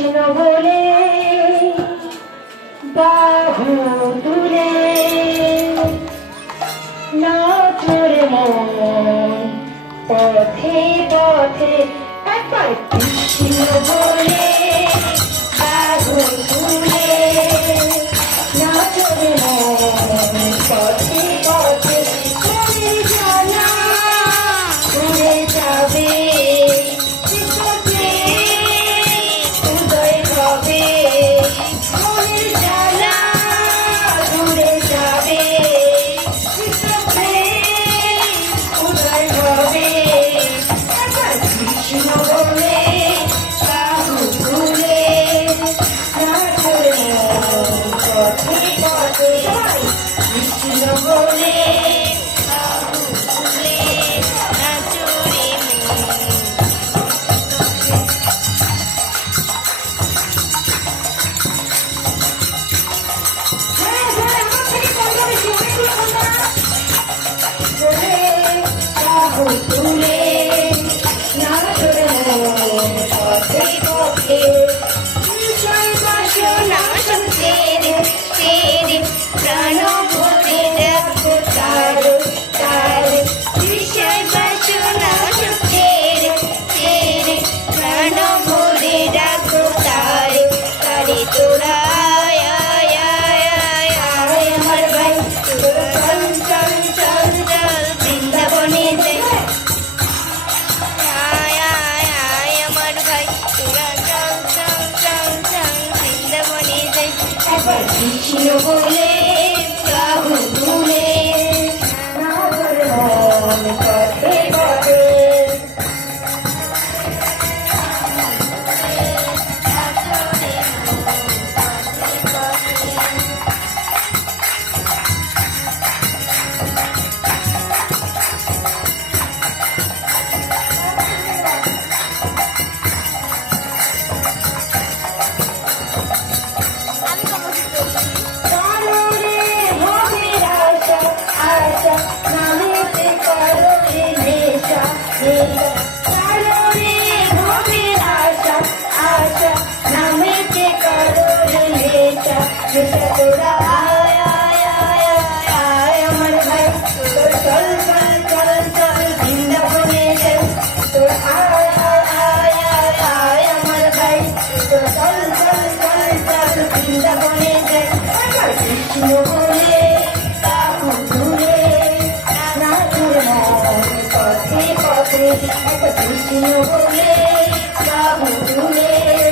কৃষ্ণ বলে বাহু তুলে নাচর মন পথে পথে একবার কৃষ্ণ বলে বাহু তুলে নাচর মন পথে পথে চলে জানা উড়ে যাবে কৃষ্ণ বলে বাহু তুলে নাচর মন পথে পথে কৃষ্ণ বলে বাহু তুলে নাচর মন পথে পথে কৃষ্ণ বলে বাহু তুলে